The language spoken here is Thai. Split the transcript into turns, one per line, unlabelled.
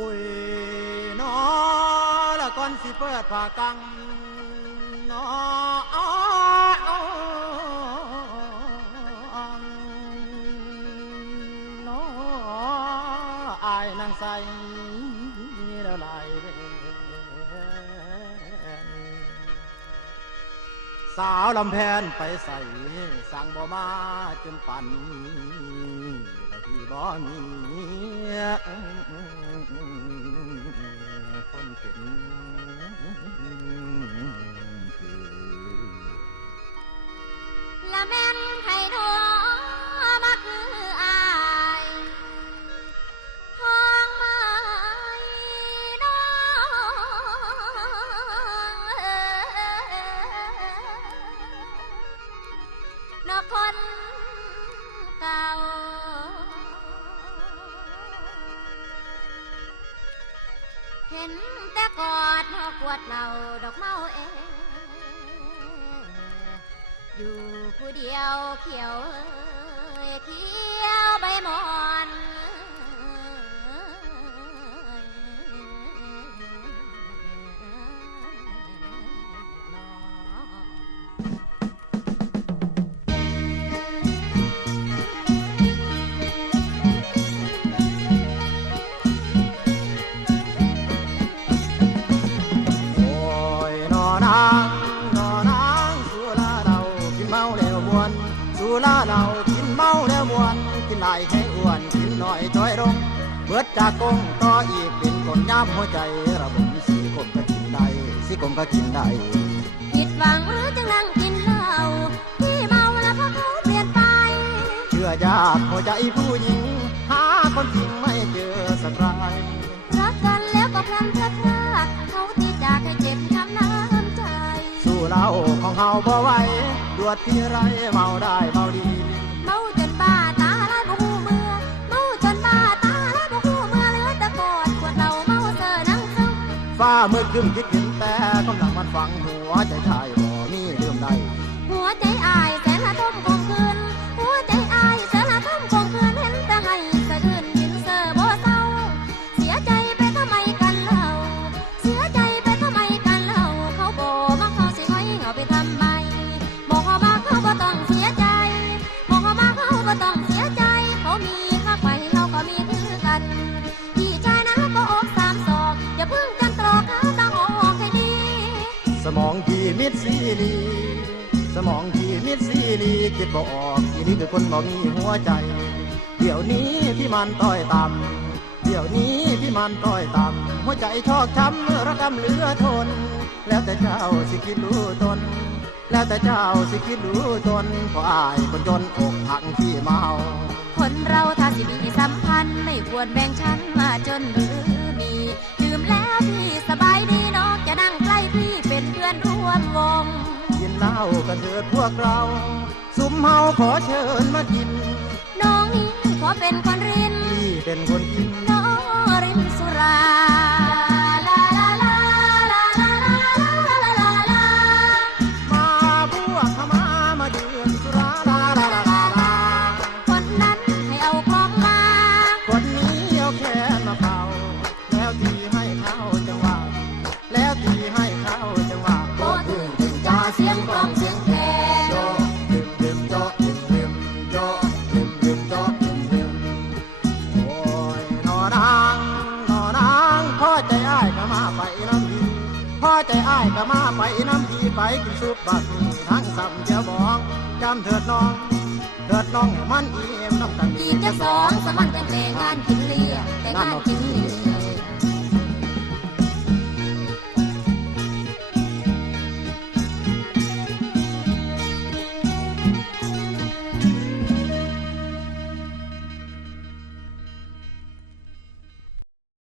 อุ้ยนอละก่อนสิเปิดผ้ากังนอน้ออายนางใสแล้วลายเสาวลำแพนไปใส่สั่งบ่มาจนปั่น
ពីបងនេះ ห็นแต่กอดหอกวดเหล่าดอกเมาเออยู่ผู้เดียวเขียวเอ้ วน
กินหน่อยจ้อยลงเบิดจากกงต่ออีกเป็นคนย้ำหัวใจระบบสีกลมก็กินได้สีกลมก็กินได้
ผิดหวังหรือจึงนั่งกินเหล้าที่เมาแล้วเพราะเขาเปลี่ยนไป
เชื่อยากหัวใจผู้หญิง หาคนจริงไม่เจอสักราย
รักกันแล้วก็พลันพลัดพรากเขาที่จากให้เจ็บช้ำน้ำใจ
สู้เราของเฮาบ่ไหวดวดที่ไรเมาได้ เมื่
อคืน
คิดเห็นแต่กำลังมันฟังหัวใจชายบ่มีเรื่องใด
หัวใจอายแสนละทมคง่มิด
ซีรีสมองพี่มิดซีรีคิดบ่ออกอีนี่คือคนบ่มีหัวใจ เดี๋ยวนี้พี่มันต้อยต่ำเดี๋ยวนี้พี่มันต้อยต่ำหัวใจชอกช้ำระกำเหลือทน แล้วแต่เจ้าสิคิดรู้ตน แล้วแต่เจ้าสิคิดรู้ตนเพราะอายคนจนอกหักที่เมา
คนเราถ้าสิมีสัมพันธ์ไม่ควรแบ่งชั้นากันเถิ
ดพวกเรา สุมเฮาขอเชิญมากิน
น้องนี้ขอเป็นคนริน
พี่เป็นคนกิน
ใจอ้ายก็
มาไปน้ำพีไปกินซุปบักหมี่ทั้งสับเจ้าบองจำเถิดน้อง เถิดน้องให้มันอิ่มน้ำกัน
อีกจะสองสมันตั้งแต่งงานกินเลียแต่งานกินเลีย